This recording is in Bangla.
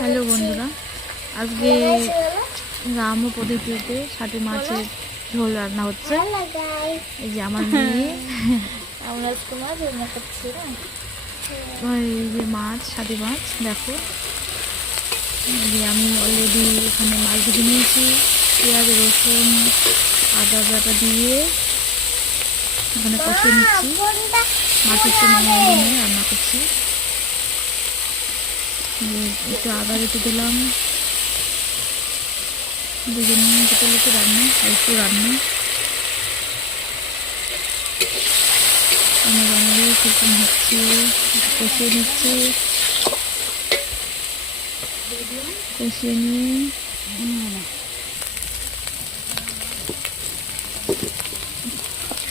হ্যালো বন্ধুরা, আজকে গ্রাম্য পদ্ধতিতে ষাটি মাছের ঝোল রান্না হচ্ছে। এই যে আমার মেয়ে, আমরা আজকে মাছ রান্না করছি না। এই যে মাছ, ষাটি মাছ দেখো। এই যে আমি অলরেডি এখানে মাছ ভেজে নিয়েছি, পেঁয়াজ রসুন আদা বাটা দিয়ে এখানে কষিয়ে নিচ্ছি। মাছের সঙ্গে নিয়ে রান্না করছি। একটু আদা বেটে দিলাম, দুজন কেটে রান্না আর একটু রান্না আমি বানাবো। সেরকম হচ্ছে, কষিয়ে নিচ্ছি। কষিয়ে নিয়ে